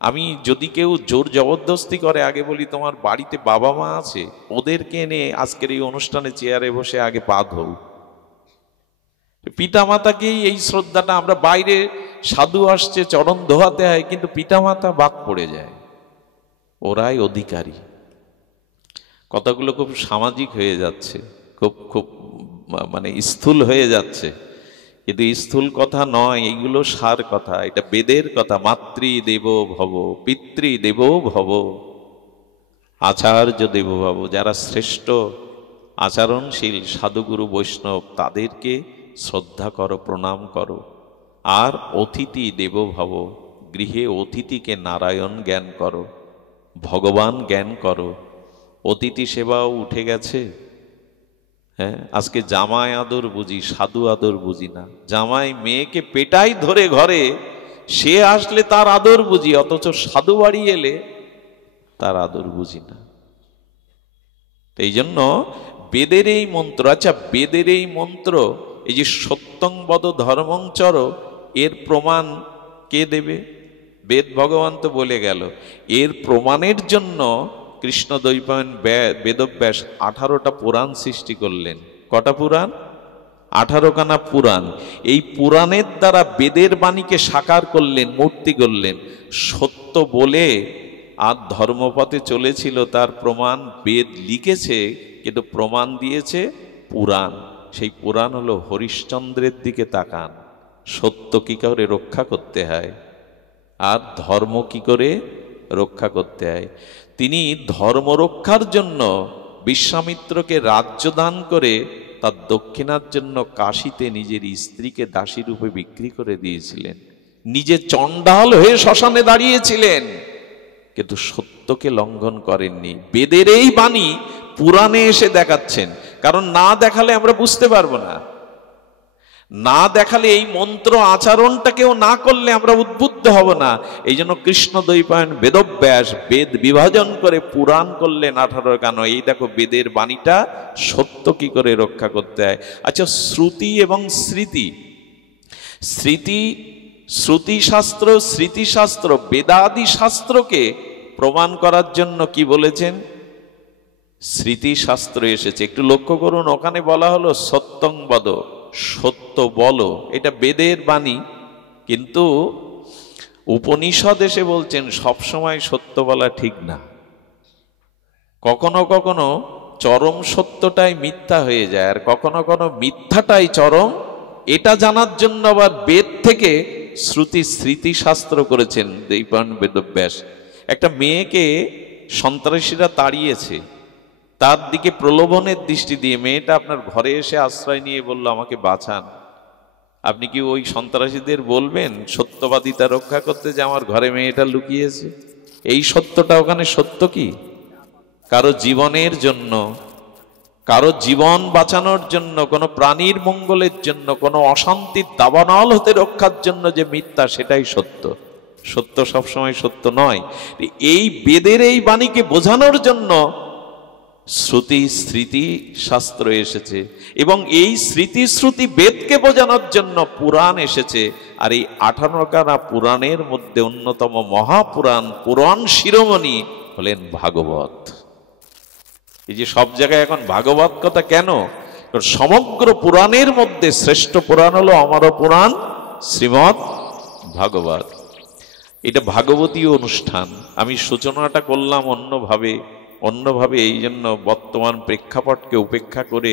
আমি যদি কেউ জোর জবরদস্তি করে, আগে বলি তোমার বাড়িতে বাবা মা আছে, ওদেরকে এনে আজকের এই অনুষ্ঠানে চেয়ারে বসে আগে পা ধোও। পিতামাতাকেই এই শ্রদ্ধাটা, আমরা বাইরে সাধু আসছে চরণ ধোয়াতে হয়, কিন্তু পিতামাতা বাদ পড়ে যায়, ওরাই অধিকারী। কথাগুলো খুব সামাজিক হয়ে যাচ্ছে, খুব মানে স্থূল হয়ে যাচ্ছে, কিন্তু স্থূল কথা নয়, এইগুলো সার কথা। এটা বেদের কথা। মাতৃ দেব ভব, পিতৃ দেব ভব, আচার্য দেব ভব। যারা শ্রেষ্ঠ আচরণশীল সাধুগুরু বৈষ্ণব, তাদেরকে শ্রদ্ধা করো, প্রণাম করো। আর অতিথি দেব ভব, গৃহে অতিথিকে নারায়ণ জ্ঞান করো, ভগবান জ্ঞান করো। অতিথি সেবাও উঠে গেছে। হ্যাঁ, আজকে জামাই আদর বুঝি, সাধু আদর বুঝি না। জামাই মেয়েকে পেটাই ধরে ঘরে, সে আসলে তার আদর বুঝি, অথচ সাধু বাড়ি এলে তার আদর বুঝি না। এই জন্য বেদের এই মন্ত্র, আচ্ছা বেদের এই মন্ত্র, এই যে সত্যং বদ ধর্মং চর, এর প্রমাণ কে দেবে? বেদ ভগবান তো বলে গেল। এর প্রমাণের জন্য কৃষ্ণদ্বৈপায়ন বেদব্যাস 18টা পুরাণ সৃষ্টি করলেন। কটা পুরাণ? 18 খানা পুরাণ। এই পুরাণের দ্বারা বেদের বাণীকে সাকার করলেন, মূর্তি করলেন। সত্য বলে আর ধর্মপথে চলেছিল, তার প্রমাণ বেদ লিখেছে, কিন্তু প্রমাণ দিয়েছে পুরাণ। সেই পুরাণ হলো হরিশ্চন্দ্রের দিকে তাকান, সত্য কি করে রক্ষা করতে হয় আর ধর্ম কি করে রক্ষা করতে হয়। তিনি ধর্ম রক্ষার জন্য বিশ্বামিত্রকে রাজ্য দান করে তার দক্ষিণার জন্য কাশীতে নিজের স্ত্রীকে দাসী রূপে বিক্রি করে দিয়েছিলেন। নিজে চণ্ডাল হয়ে শ্মশানে দাঁড়িয়েছিলেন, কিন্তু সত্যকে লঙ্ঘন করেননি। বেদের এই বাণী পুরাণে এসে দেখাচ্ছেন, কারণ না দেখালে আমরা বুঝতে পারবো না। না দেখালে, এই মন্ত্র আচরণটাকেও না করলে আমরা উদ্বুদ্ধ হব না। এই জন্য কৃষ্ণদ্বৈপায়ন বেদব্যাস বেদ বিভাজন করে পুরাণ করলেন 18 খানা। এই দেখো বেদের বাণীটা সত্য কি করে রক্ষা করতে হয়। আচ্ছা, শ্রুতি এবং স্মৃতি, শ্রুতিশাস্ত্র, স্মৃতিশাস্ত্র, বেদাদি শাস্ত্রকে প্রমাণ করার জন্য কি বলেছেন? স্মৃতিশাস্ত্র এসেছে। একটু লক্ষ্য করুন, ওখানে বলা হলো সত্যং বদ, সত্য বলো, এটা বেদের বাণী। কিন্তু উপনিষদ এসে বলছেন সবসময় সত্য বলা ঠিক না, কখনো কখনো চরম সত্যটাই মিথ্যা হয়ে যায়, আর কখনো কখনো মিথ্যাটাই চরম। এটা জানার জন্য আবার বেদ থেকে শ্রুতি স্মৃতিশাস্ত্র করেছেন দ্বৈপায়ন বেদব্যাস। একটা মেয়েকে সন্ত্রাসীরা তাড়িয়েছে, তার দিকে প্রলোভনের দৃষ্টি দিয়ে মেয়েটা আপনার ঘরে এসে আশ্রয় নিয়ে বলল আমাকে বাঁচান। আপনি কি ওই সন্ত্রাসীদের বলবেন সত্যবাদিতা রক্ষা করতে যে আমার ঘরে মেয়েটা লুকিয়েছে? এই সত্যটা ওখানে সত্য কি? কারো জীবনের জন্য, কারো জীবন বাঁচানোর জন্য, কোনো প্রাণীর মঙ্গলের জন্য, কোনো অশান্তির দাবানল হতে রক্ষার জন্য যে মিথ্যা, সেটাই সত্য। সত্য সবসময় সত্য নয়। এই বেদের এই বাণীকে বোঝানোর জন্য শ্রুতি স্মৃতি শাস্ত্র এসেছে, এবং এই স্মৃতি শ্রুতি বেদকে বোঝানোর জন্য পুরাণ এসেছে। আর এই 18 খানা পুরাণের মধ্যে অন্যতম মহাপুরাণ, পুরাণ শিরোমণি হলেন ভাগবত। এই যে সব জায়গায় এখন ভাগবত কথা কেন? সমগ্র পুরাণের মধ্যে শ্রেষ্ঠ পুরাণ হলো অমর পুরাণ শ্রীমৎ ভাগবত। এটা ভাগবতীয় অনুষ্ঠান। আমি সূচনাটা করলাম অন্যভাবে, এই জন্য বর্তমান প্রেক্ষাপটকে উপেক্ষা করে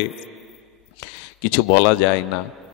কিছু বলা যায় না।